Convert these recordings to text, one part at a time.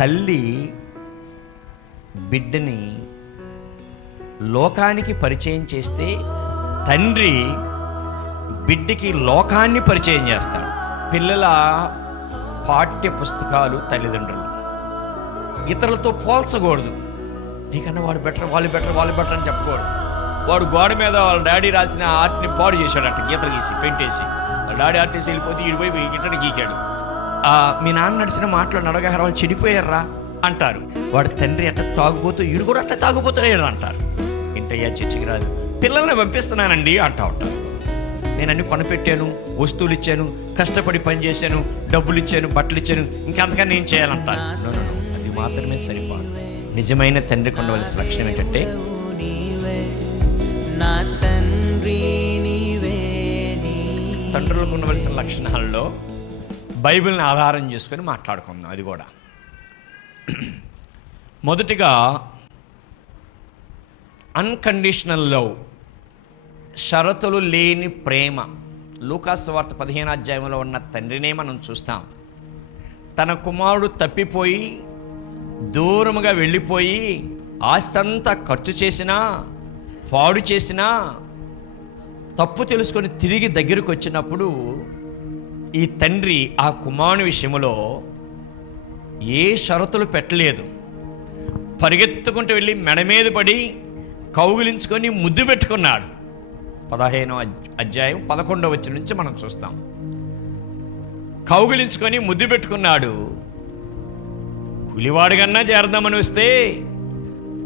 తల్లి బిడ్డని లోకానికి పరిచయం చేస్తే తండ్రి బిడ్డకి లోకాన్ని పరిచయం చేస్తాడు. పిల్లల పాఠ్య పుస్తకాలు తల్లిదండ్రులు ఇతరులతో పోల్చకూడదు. నీకన్నా వాడు బెటర్, వాళ్ళు బెటర్ అని చెప్పకూడదు. వాడు గోడ మీద వాళ్ళ డాడీ రాసిన ఆర్ట్ని పాడు చేశాడట, గీతలు గీసి పెయింటేసి. వాళ్ళ డాడీ ఆర్టేసి వెళ్ళిపోతే ఈడిపోయి గిట్టని గీకాడు. మీ నాన్న నడిచిన మాటలు నడగారు, వాళ్ళు చెడిపోయారా అంటారు. వాడు తండ్రి అట్లా తాగుపోతూ ఈడు కూడా అట్లా తాగుపోతున్నాడు అంటారు. ఏంటయ్యా చర్చికి రాదు, పిల్లల్ని పంపిస్తున్నానండి అంటూ ఉంటారు. నేను అన్ని కొనపెట్టాను, వస్తువులు ఇచ్చాను, కష్టపడి పని చేశాను, డబ్బులు ఇచ్చాను, బట్టలు ఇచ్చాను, ఇంకంతకన్నా నేను చేయాలంటాను. నో, అది మాత్రమే సరిపోదు. నిజమైన తండ్రికి ఉండవలసిన లక్షణం ఏంటంటే తండ్రులకు ఉండవలసిన లక్షణాల్లో బైబిల్ని ఆధారం చేసుకొని మాట్లాడుకుందాం. అది కూడా మొదటిగా అన్కండిషనల్ లవ్, షరతులు లేని ప్రేమ. లూకాసు సువార్త 15వ అధ్యాయంలో ఉన్న తండ్రినే మనం చూస్తాం. తన కుమారుడు తప్పిపోయి దూరముగా వెళ్ళిపోయి ఆస్తంతా ఖర్చు చేసినా, పాడు చేసినా, తప్పు తెలుసుకొని తిరిగి దగ్గరకు వచ్చినప్పుడు ఈ తండ్రి ఆ కుమారుని విషయంలో ఏ షరతులు పెట్టలేదు. పరిగెత్తుకుంటూ వెళ్ళి మెడ మీద పడి కౌగిలించుకొని ముద్దు పెట్టుకున్నాడు. 15వ అధ్యాయం 11వ వచనం నుంచి మనం చూస్తాం. కౌగిలించుకొని ముద్దు పెట్టుకున్నాడు. కూలివాడిగన్నా చేరదామని వస్తే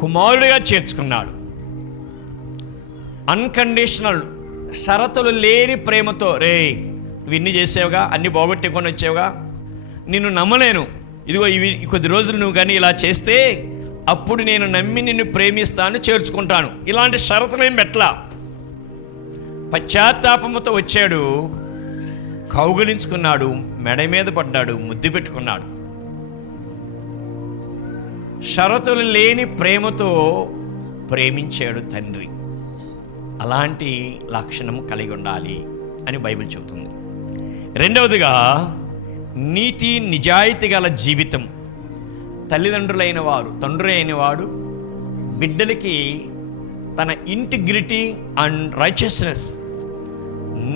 కుమారుడిగా చేర్చుకున్నాడు. అన్కండిషనల్, షరతులు లేని ప్రేమతో, రే నువ్వు ఇన్ని చేసావుగా, అన్ని పోగొట్టుకొని వచ్చావుగా, నిన్ను నమ్మలేను, ఇదిగో ఇవి కొద్ది రోజులు నువ్వు కానీ ఇలా చేస్తే అప్పుడు నేను నమ్మి నిన్ను ప్రేమిస్తాను, చేర్చుకుంటాను. ఇలాంటి షరతులేం పెట్టలా. పశ్చాత్తాపముతో వచ్చాడు, కౌగిలించుకున్నాడు, మెడ మీద పడ్డాడు, ముద్దు పెట్టుకున్నాడు. షరతులు లేని ప్రేమతో ప్రేమించాడు తండ్రి. అలాంటి లక్షణం కలిగి ఉండాలి అని బైబిల్ చెబుతుంది. రెండవదిగా నీతి నిజాయితీ గల జీవితం. తల్లిదండ్రులైన వారు, తండ్రి అయిన వాడు బిడ్డలకి తన ఇంటిగ్రిటీ అండ్ రైచియస్నెస్,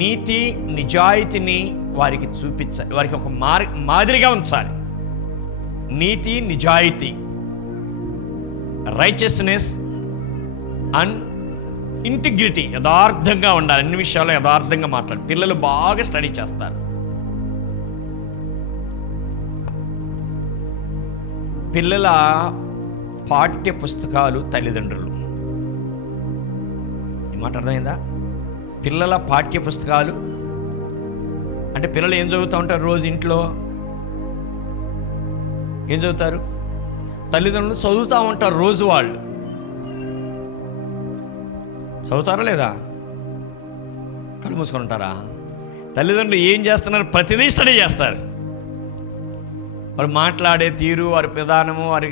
నీతి నిజాయితీని వారికి చూపించాలి, వారికి ఒక మాదిరిగా ఉంచాలి. నీతి నిజాయితీ, రైచియస్నెస్ అండ్ ఇంటిగ్రిటీ, యథార్థంగా ఉండాలి. అన్ని విషయాల్లో యథార్థంగా మాట్లాడాలి. పిల్లలు బాగా స్టడీ చేస్తారు. పిల్లల పాఠ్య పుస్తకాలు తల్లిదండ్రులు. ఈ మాట అర్థమైందా? పిల్లల పాఠ్య పుస్తకాలు అంటే పిల్లలు ఏం చదువుతూ ఉంటారు రోజు ఇంట్లో? ఏం చదువుతారు? తల్లిదండ్రులు చదువుతూ ఉంటారు రోజు. వాళ్ళు చదువుతారా లేదా? కళ్ళు మూసుకొని ఉంటారా? తల్లిదండ్రులు ఏం చేస్తున్నారు? ప్రతిదీ స్టడీ చేస్తారు. వారు మాట్లాడే తీరు, వారి విధానము, వారి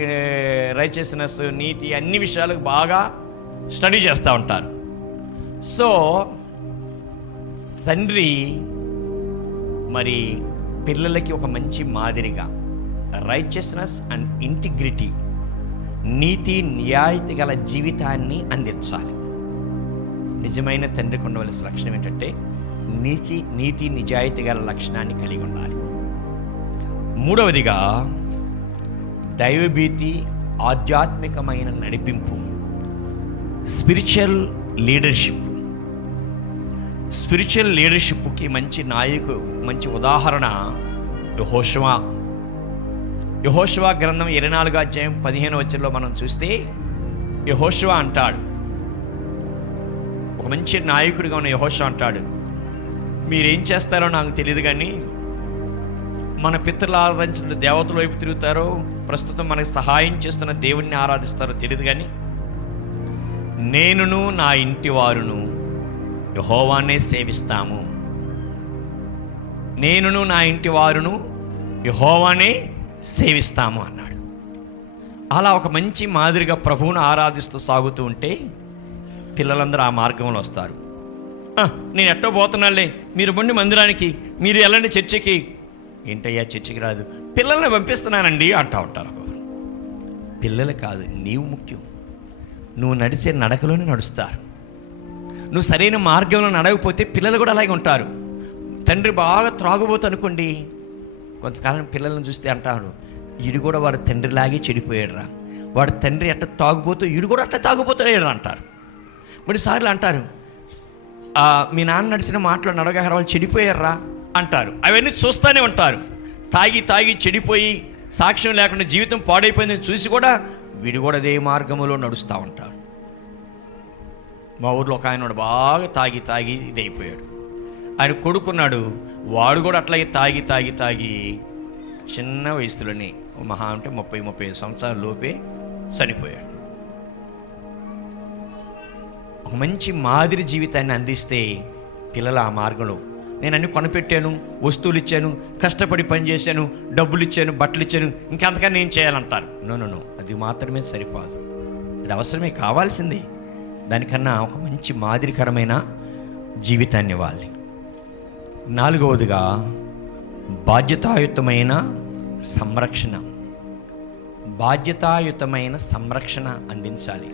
రైచియస్నెస్, నీతి, అన్ని విషయాలకు బాగా స్టడీ చేస్తూ ఉంటారు. సో తండ్రి మరి పిల్లలకి ఒక మంచి మాదిరిగా రైచియస్నెస్ అండ్ ఇంటిగ్రిటీ, నీతి నిజాయితీ గల జీవితాన్ని అందించాలి. నిజమైన తండ్రికి ఉండవలసిన లక్షణం ఏంటంటే నీతి నిజాయితీ గల లక్షణాన్ని కలిగి ఉండాలి. మూడవదిగా దైవభీతి, ఆధ్యాత్మికమైన నడిపింపు, స్పిరిచువల్ లీడర్షిప్. స్పిరిచువల్ లీడర్షిప్కి మంచి మంచి ఉదాహరణ యెహోషువ గ్రంథం 24వ అధ్యాయం 15వ వచనంలో మనం చూస్తే యెహోషువ అంటాడు, ఒక మంచి నాయకుడిగా ఉన్న యెహోషువ అంటాడు, మీరేం చేస్తారో నాకు తెలియదు కానీ మన పితరులు ఆరాధించిన దేవతల వైపు తిరుగుతారో, ప్రస్తుతం మనకు సహాయం చేస్తున్న దేవుణ్ణి ఆరాధిస్తారో తెలియదు కానీ నేనును నా ఇంటి వారును యెహోవానే సేవిస్తాము. నేనును నా ఇంటి వారును యెహోవానే సేవిస్తాము అన్నాడు. అలా ఒక మంచి మాదిరిగా ప్రభువును ఆరాధిస్తూ సాగుతూ ఉంటే పిల్లలందరూ ఆ మార్గంలో వస్తారు. నేను ఎట్టో పోతున్నాళ్ళే, మీరు మొండి మందిరానికి, మీరు వెళ్ళండి చర్చికి. ఏంటయ్యా చర్చికి రాదు, పిల్లల్ని పంపిస్తున్నానండి అంటూ ఉంటారు. పిల్లలు కాదు, నీవు ముఖ్యం. నువ్వు నడిచే నడకలోనే నడుస్తారు. నువ్వు సరైన మార్గంలో నడవకపోతే పిల్లలు కూడా అలాగే ఉంటారు. తండ్రి బాగా త్రాగుబోతు అనుకోండి, కొంతకాలం పిల్లలను చూస్తే అంటారు, ఈడు కూడా వాడు తండ్రిలాగే చెడిపోయాడురా, వాడు తండ్రి ఎట్ట తాగుబోతూ ఈడు కూడా అట్లా తాగుబోతున్నాడు అంటారు. కొన్నిసార్లు అంటారు, మీ నాన్న నడిచిన మాటలు నడవగారు వాళ్ళు చెడిపోయారా అంటారు. అవన్నీ చూస్తూనే ఉంటారు. తాగి తాగి చెడిపోయి సాక్ష్యం లేకుండా జీవితం పాడైపోయిందని చూసి కూడా వీడు కూడా అదే మార్గంలో నడుస్తూ ఉంటాడు. మా ఊర్లో ఒక ఆయన బాగా తాగి తాగి ఇదైపోయాడు. ఆయన కొడుకున్నాడు, వాడు కూడా అట్లాగే తాగి తాగి తాగి చిన్న వయసులోనే మహా అంటే 30-35 సంవత్సరాల లోపే చనిపోయాడు. ఒక మంచి మాదిరి జీవితాన్ని అందిస్తే పిల్లలు ఆ మార్గంలో, నేను అన్ని కొనపెట్టాను, వస్తువులు ఇచ్చాను, కష్టపడి పనిచేశాను, డబ్బులు ఇచ్చాను, బట్టలు ఇచ్చాను, ఇంకంతకన్నా ఏం చేయాలంటారు. నో, అది మాత్రమే సరిపోదు, అది అవసరమే, కావాల్సింది. దానికన్నా ఒక మంచి మాదిరికరమైన జీవితాన్ని ఇవ్వాలి. 4వదిగా బాధ్యతాయుతమైన సంరక్షణ. బాధ్యతాయుతమైన సంరక్షణ అందించాలి.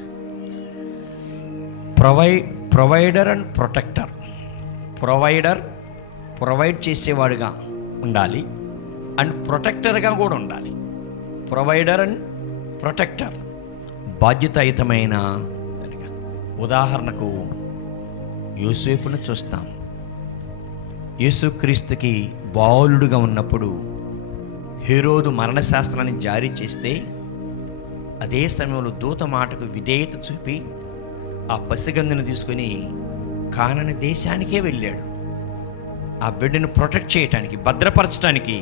Provider and protector. ప్రొవైడ్ చేసేవాడుగా ఉండాలి అండ్ ప్రొటెక్టర్గా కూడా ఉండాలి. ప్రొవైడర్ అండ్ ప్రొటెక్టర్, బాధ్యతాయుతమైన. ఉదాహరణకు యోసేపును చూస్తాం. యేసుక్రీస్తుకి బాలుడుగా ఉన్నప్పుడు హేరోదు మరణశాస్త్రాన్ని జారీ చేస్తే అదే సమయంలో దూత మాటకు విధేయత చూపి ఆ పసిగందును తీసుకొని కానాను దేశానికే వెళ్ళాడు. ఆ బిడ్డను ప్రొటెక్ట్ చేయటానికి, భద్రపరచడానికి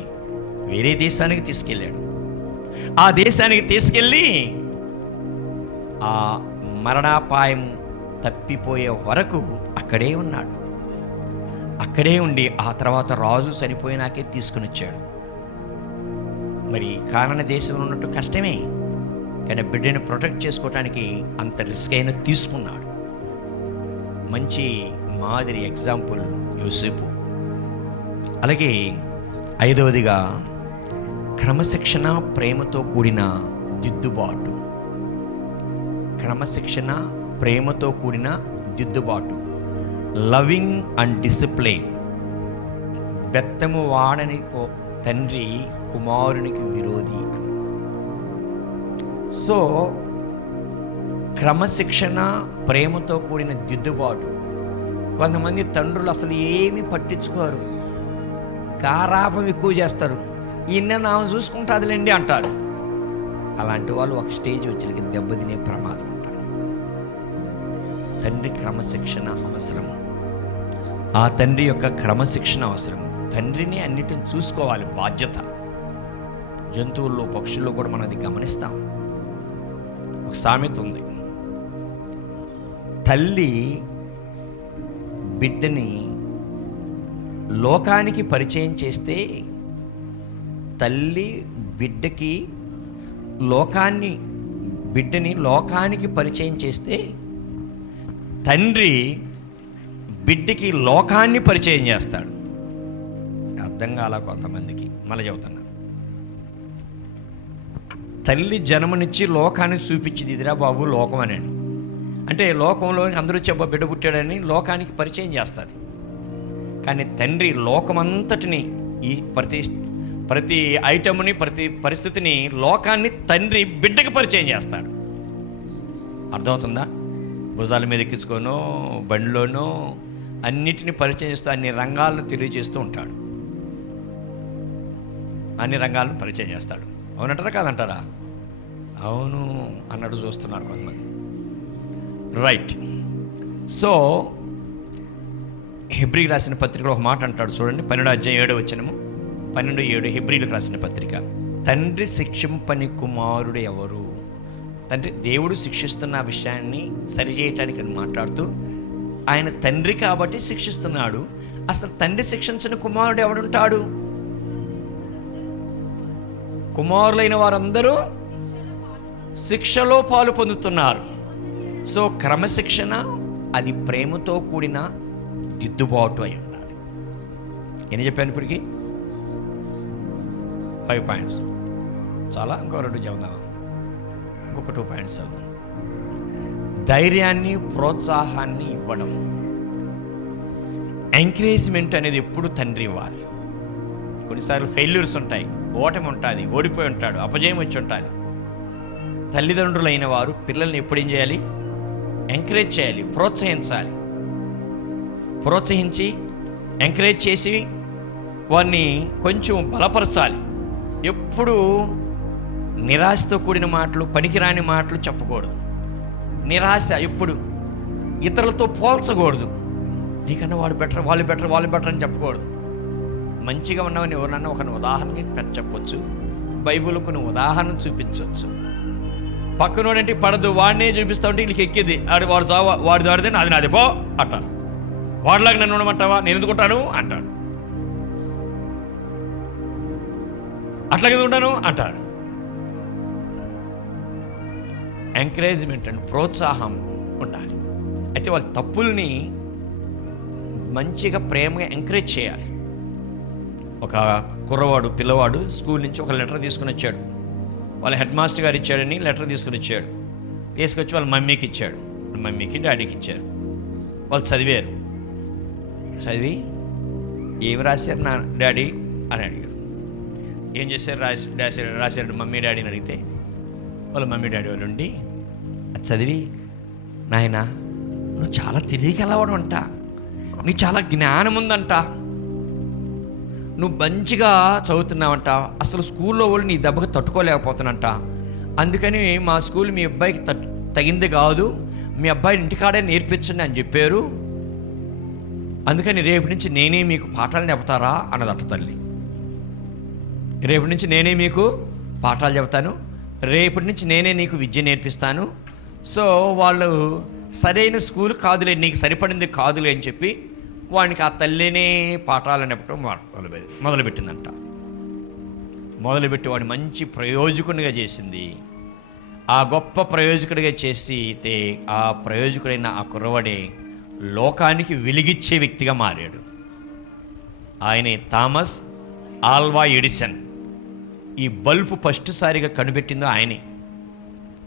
వేరే దేశానికి తీసుకెళ్ళాడు. ఆ దేశానికి తీసుకెళ్ళి ఆ మరణాపాయం తప్పిపోయే వరకు అక్కడే ఉన్నాడు. అక్కడే ఉండి ఆ తర్వాత రాజు చనిపోయినాకే తీసుకుని వచ్చాడు. మరి కానాను దేశంలో ఉన్నట్టు కష్టమే, కానీ బిడ్డను ప్రొటెక్ట్ చేసుకోవటానికి అంత రిస్క్ అయినా తీసుకున్నాడు. మంచి మాదిరి ఎగ్జాంపుల్ యోసేపు. అలాగే 5వదిగా క్రమశిక్షణ, ప్రేమతో కూడిన దిద్దుబాటు. క్రమశిక్షణ, ప్రేమతో కూడిన దిద్దుబాటు. Loving and discipline. బెత్తము వాడని తండ్రి కుమారునికి విరోధి. సో క్రమశిక్షణ, ప్రేమతో కూడిన దిద్దుబాటు. కొంతమంది తండ్రులు అసలు ఏమీ పట్టించుకోరు, గారాబం ఎక్కువ చేస్తారు. ఈయన నామ చూసుకుంటాదిలేండి అంటారు. అలాంటి వాళ్ళు ఒక స్టేజ్ వచ్చేకి దెబ్బతినే ప్రమాదం ఉంటుంది. తండ్రి క్రమశిక్షణ అవసరం. ఆ తండ్రి యొక్క క్రమశిక్షణ అవసరం. తండ్రిని అన్నిటిని చూసుకోవాలి, బాధ్యత. జంతువుల్లో, పక్షుల్లో కూడా మనం అది గమనిస్తాం. ఒక సామెత ఉంది, తల్లి బిడ్డని లోకానికి పరిచయం చేస్తే, తల్లి బిడ్డని లోకానికి పరిచయం చేస్తే, తండ్రి బిడ్డకి లోకాన్ని పరిచయం చేస్తాడు. అర్థం కాల కొంతమందికి, మళ్ళీ చెబుతున్నా. తల్లి జన్మనిచ్చి లోకాన్ని చూపించింది, ఇదిరా బాబు లోకం అని. అంటే లోకంలో అందరూ చెప్ప బిడ్డ పుట్టాడని లోకానికి పరిచయం చేస్తుంది. కానీ తండ్రి లోకమంతటిని, ఈ ప్రతి ఐటమ్ని, ప్రతి పరిస్థితిని, లోకాన్ని తండ్రి బిడ్డకి పరిచయం చేస్తాడు. అర్థమవుతుందా? భుజాల మీద ఎక్కించుకోనో, బండిలోనో అన్నిటిని పరిచయం చేస్తూ అన్ని రంగాలను తెలియజేస్తూ ఉంటాడు. అన్ని రంగాలను పరిచయం చేస్తాడు. అవునంటారా కాదంటారా? అవును అన్నట్టు చూస్తున్నారు కొంతమంది. రైట్. సో హెబ్రీలకు రాసిన పత్రికలో ఒక మాట అంటాడు చూడండి, 12:7 12:7 హెబ్రీలకు రాసిన పత్రిక. తండ్రి శిక్షింపని కుమారుడు ఎవరు? తండ్రి దేవుడు శిక్షిస్తున్న విషయాన్ని సరిచేయటానికి మాట్లాడుతూ, ఆయన తండ్రి కాబట్టి శిక్షిస్తున్నాడు. అసలు తండ్రి శిక్షించిన కుమారుడు ఎవడుంటాడు? కుమారులైన వారందరూ శిక్షలో పాలు పొందుతున్నారు. సో క్రమశిక్షణ అది ప్రేమతో కూడిన దిద్దుబాటు అయి ఉండాలి. ఎన్ని చెప్పాను ఇప్పటికి? 5 పాయింట్స్. చాలా, ఇంకో 2 చెబుతాను. ఇంకొక 2 పాయింట్స్ వెళ్దాం. ధైర్యాన్ని, ప్రోత్సాహాన్ని ఇవ్వడం. ఎంకరేజ్మెంట్ అనేది ఎప్పుడు తండ్రి ఇవ్వాలి. కొన్నిసార్లు ఫెయిల్యూర్స్ ఉంటాయి, ఓటమి ఉంటుంది, ఓడిపోయి ఉంటాడు, అపజయం వచ్చి ఉంటుంది. తల్లిదండ్రులైన వారు పిల్లల్ని ఎప్పుడు ఏం చేయాలి? ఎంకరేజ్ చేయాలి, ప్రోత్సహించాలి. ప్రోత్సహించి ఎంకరేజ్ చేసి వారిని కొంచెం బలపరచాలి. ఎప్పుడు నిరాశతో కూడిన మాటలు, పనికిరాని మాటలు చెప్పకూడదు. నిరాశ ఎప్పుడు ఇతరులతో పోల్చకూడదు. నీకన్నా వాడు బెటర్, వాళ్ళు బెటర్ అని చెప్పకూడదు. మంచిగా ఉన్నవని ఎవరన్నా ఒక ఉదాహరణకి చెప్పొచ్చు. బైబిల్కు కొన్ని ఉదాహరణ చూపించవచ్చు. పక్కనోడంటే పడదు, వాడినే చూపిస్తా ఉంటే వీళ్ళకి ఎక్కేది. వాడు దాడితే నాది పో అంటారు. వాడిలాగా నన్ను ఉండమంటావా, నేను ఎందుకుంటాను అంటాడు. అట్లాగే ఉంటాను అంటాడు. ఎంకరేజ్మెంట్ అండ్ ప్రోత్సాహం ఉండాలి. అయితే వాళ్ళ తప్పుల్ని మంచిగా ప్రేమగా ఎంకరేజ్ చేయాలి. ఒక పిల్లవాడు స్కూల్ నుంచి ఒక లెటర్ తీసుకుని వచ్చాడు. వాళ్ళ హెడ్ మాస్టర్ గారు ఇచ్చాడని లెటర్ తీసుకుని వచ్చాడు. తీసుకొచ్చి వాళ్ళ మమ్మీకి ఇచ్చాడు, మమ్మీకి డాడీకి ఇచ్చారు. వాళ్ళు చదివారు. చదివి ఏమి రాశారు నా డాడీ అని అడిగారు. ఏం చేశారు? రాశారు మమ్మీ డాడీని అడిగితే వాళ్ళ మమ్మీ డాడీ వాళ్ళు ఉండి అది చదివి, నాయన నువ్వు చాలా తెలియగలవాడు అంట, నీకు చాలా జ్ఞానం ఉందంట, నువ్వు మంచిగా చదువుతున్నావంట, అసలు స్కూల్లో వాళ్ళు నీ దెబ్బకి తట్టుకోలేకపోతున్నంట, అందుకని మా స్కూల్ మీ అబ్బాయికి తగింది కాదు, మీ అబ్బాయిని ఇంటికాడే నేర్పించండి అని చెప్పారు, అందుకని రేపు నుంచి నేనే మీకు పాఠాలు చెప్తారా అన్నదంట తల్లి. రేపటి నుంచి నేనే మీకు పాఠాలు చెప్తాను, రేపటి నుంచి నేనే నీకు విద్య నేర్పిస్తాను. సో వాళ్ళు సరైన స్కూల్ కాదులే, నీకు సరిపడింది కాదులే అని చెప్పి వానికి ఆ తల్లినే పాఠాలు నేర్పడం మొదలుపెట్టిందంట. మొదలుపెట్టి వాడిని మంచి ప్రయోజకునిగా చేసింది. ఆ గొప్ప ప్రయోజకుడిగా చేసితే ఆ ప్రయోజకుడైన ఆ కుర్రవాడే లోకానికి వెలిగిచ్చే వ్యక్తిగా మారాడు. ఆయనే థామస్ ఆల్వా ఎడిసన్. ఈ బల్బు ఫస్ట్ సారిగా కనిపెట్టిందో ఆయనే.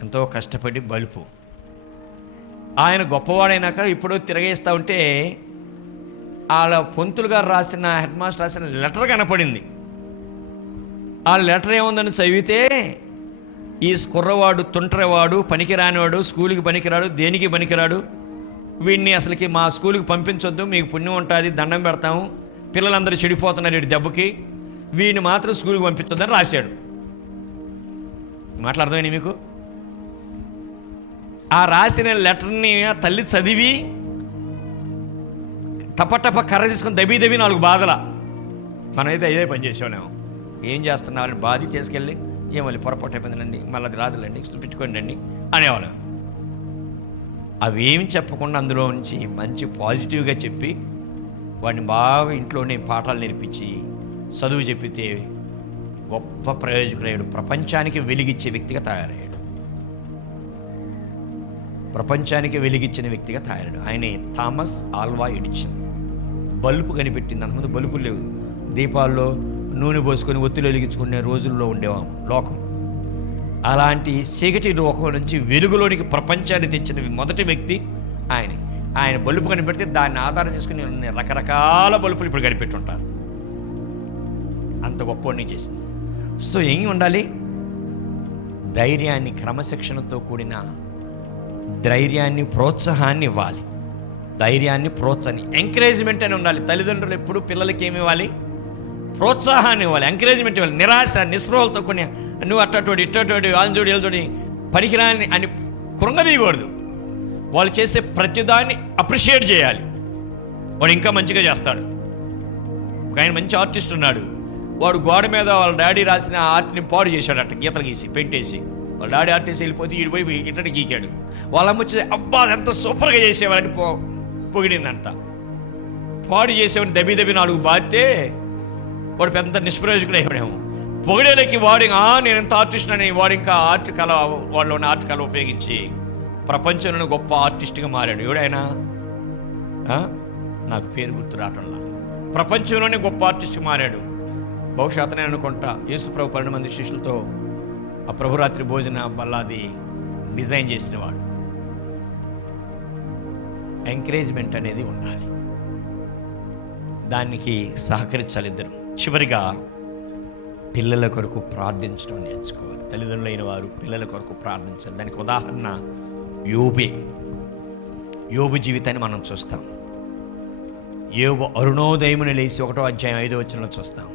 ఎంతో కష్టపడి బల్బు. ఆయన గొప్పవాడైనాక ఇప్పుడు తిరగేస్తూ ఉంటే వాళ్ళ పంతులు గారు రాసిన, హెడ్ మాస్టర్ రాసిన లెటర్ కనపడింది. ఆ లెటర్ ఏముందని చదివితే, ఈ కుర్రవాడు తుంటరవాడు, పనికిరానివాడు, స్కూల్కి పనికిరాడు, దేనికి పనికిరాడు, వీడిని అసలుకి మా స్కూల్కి పంపించొద్దు, మీకు పుణ్యం ఉంటుంది, దండం పెడతాము, పిల్లలందరూ చెడిపోతున్నారు వీడి దెబ్బకి, వీడిని మాత్రం స్కూల్కి పంపించొద్దని రాశాడు. మాట్లాడదామని మీకు ఆ రాసిన లెటర్ని తల్లి చదివి టపటప కర్ర తీసుకొని దబీ 4 బాధల. మనమైతే అదే పని చేసాము. ఏం చేస్తున్నారని బాధి తీసుకెళ్ళి, ఏమల్లి పొరపాటు అయిపోయిందండి, మళ్ళీ అది రాదులండి, చూపించుకోండి అండి అనేవాళ్ళం. అవేమి చెప్పకుండా అందులో నుంచి మంచి పాజిటివ్గా చెప్పి వాడిని బాగా ఇంట్లోనే పాఠాలు నేర్పించి చదువు చెప్పితే గొప్ప ప్రయోజకుడయ్యాడు. ప్రపంచానికి వెలిగించే వ్యక్తిగా తయారయ్యాడు. ప్రపంచానికి వెలిగించిన వ్యక్తిగా తయారయ్యాడు. ఆయనే థామస్ ఆల్వా ఎడిసన్. బల్బు కనిపెట్టింది. అంతకుముందు బల్బులు లేవు. దీపాల్లో నూనె పోసుకొని ఒత్తులు వెలిగించుకునే రోజుల్లో ఉండేవాం లోకం. అలాంటి చీకటి లోకం నుంచి వెలుగులోనికి ప్రపంచాన్ని తెచ్చిన మొదటి వ్యక్తి ఆయనే. ఆయన బల్బు కనిపెడితే దాన్ని ఆధారం చేసుకుని రకరకాల బల్బులు ఇప్పుడు కనిపెట్టుంటారు. అంత గొప్పవాడిని చేసింది. సో ఏం ఉండాలి? ధైర్యాన్ని, క్రమశిక్షణతో కూడిన ధైర్యాన్ని, ప్రోత్సాహాన్ని ఇవ్వాలి. ధైర్యాన్ని, ఎంకరేజ్మెంట్ అని ఉండాలి. తల్లిదండ్రులు ఎప్పుడు పిల్లలకి ఏమి ఇవ్వాలి? ప్రోత్సాహాన్ని ఇవ్వాలి, ఎంకరేజ్మెంట్ ఇవ్వాలి. నిరాశ, నిస్పృహలతో కొన్ని నువ్వు అట్టటోడి ఇట్టటోడి వాళ్ళతోడి వీళ్ళతోడి పనికిరాని అని కృంగదీయకూడదు. వాళ్ళు చేసే ప్రతిదాన్ని అప్రిషియేట్ చేయాలి. వాడు ఇంకా మంచిగా చేస్తాడు. ఒక ఆయన మంచి ఆర్టిస్ట్ ఉన్నాడు. వాడు గోడ మీద వాళ్ళ డాడీ రాసిన ఆర్ట్ని పాడు చేశాడట, గీతలు గీసి పెయింట్ వేసి. వాళ్ళ డాడీ ఆర్టిస్ట్ వెళ్ళిపోతే ఈడు పోయి ఇట్టని గీకాడు. వాళ్ళమ్మ వచ్చి అబ్బా ఎంత సూపర్గా చేసేవాడని పొగిడిందంట. పాడు చేసేవాడిని దబి 4 బాధితే వాడు పెద్ద నిష్ప్రయోజకుడు అయ్యాడేమో. పొగిడేలకి వాడు నేను ఎంత ఆర్టిస్ట్ అని వాడు ఇంకా ఆర్ట్ కళ, వాళ్ళు ఉన్న ఆర్ట్ కళ ఉపయోగించి ప్రపంచంలో గొప్ప ఆర్టిస్ట్గా మారాడు. ఎవడైనా నాకు పేరు గుర్తు రావటంలా. ప్రపంచంలోనే గొప్ప ఆర్టిస్ట్గా మారాడు. బహుశా అతనే అనుకుంటా యేసుప్రభు 12 మంది శిష్యులతో ఆ ప్రభురాత్రి భోజన బల్లాది డిజైన్ చేసినవాడు. ఎంకరేజ్మెంట్ అనేది ఉండాలి, దానికి సహకరించాలి ఇద్దరు. చివరిగా పిల్లల కొరకు ప్రార్థించడం నేర్చుకోవాలి. తల్లిదండ్రులైన వారు పిల్లల కొరకు ప్రార్థించాలి. దానికి ఉదాహరణ యోబు జీవితాన్ని మనం చూస్తాం. యోబు అరుణోదయమున లేచి 1వ అధ్యాయం 5వ వచనంలో చూస్తాం.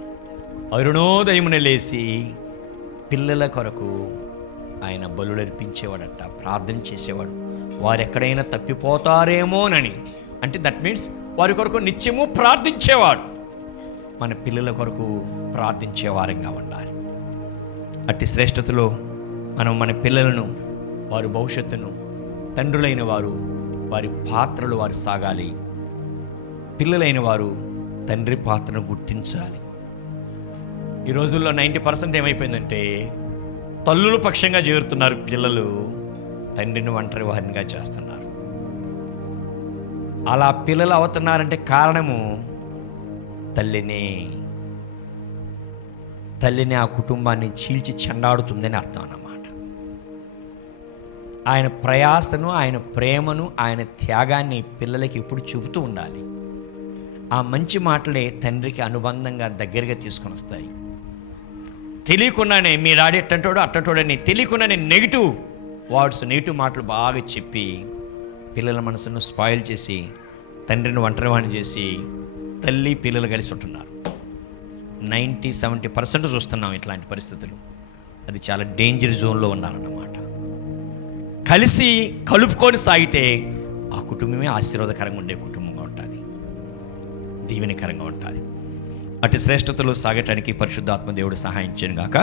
అరుణోదయమున లేచి పిల్లల కొరకు ఆయన బలులర్పించేవాడట, ప్రార్థన చేసేవాడు. వారు ఎక్కడైనా తప్పిపోతారేమోనని, అంటే దట్ మీన్స్ వారి కొరకు నిత్యము ప్రార్థించేవాడు. మన పిల్లల కొరకు ప్రార్థించే వారంగా ఉండాలి. అట్టి శ్రేష్టతలో మనం మన పిల్లలను, వారి భవిష్యత్తును, తండ్రులైన వారు వారి పాత్రలు వారు సాగాలి. పిల్లలైన వారు తండ్రి పాత్రను గుర్తించాలి. ఈ రోజుల్లో 90% ఏమైపోయిందంటే తల్లుల పక్షంగా చేరుతున్నారు పిల్లలు, తండ్రిని ఒంటరి వారినిగా చేస్తున్నారు. అలా పిల్లలు అవుతున్నారంటే కారణము తల్లిని ఆ కుటుంబాన్ని చీల్చి చెండాడుతుందని అర్థం అన్నమాట. ఆయన ప్రయాసను, ఆయన ప్రేమను, ఆయన త్యాగాన్ని పిల్లలకి ఎప్పుడు చూపుతూ ఉండాలి. ఆ మంచి మాటలే తండ్రికి అనుబంధంగా దగ్గరగా తీసుకొని వస్తాయి. తెలియకుండానే మీ డాడీ ఎట్టంటోడు అట్టంటోడని తెలియకుండానే నెగిటివ్ వర్డ్స్, నెగిటివ్ మాటలు బాగా చెప్పి పిల్లల మనసును స్పాయిల్ చేసి తండ్రిని ఒంటరివాణి చేసి తల్లి పిల్లలు కలిసి ఉంటున్నారు. 90-70% చూస్తున్నాం ఇట్లాంటి పరిస్థితులు. అది చాలా డేంజర్ జోన్లో ఉన్నారన్నమాట. కలిసి కలుపుకొని సాగితే ఆ కుటుంబమే ఆశీర్వాదకరంగా ఉండే కుటుంబంగా ఉంటుంది, దీవెనకరంగా ఉంటుంది. అటు శ్రేష్టతలో సాగటానికి పరిశుద్ధాత్మ దేవుడు సహాయం చేయను గాక.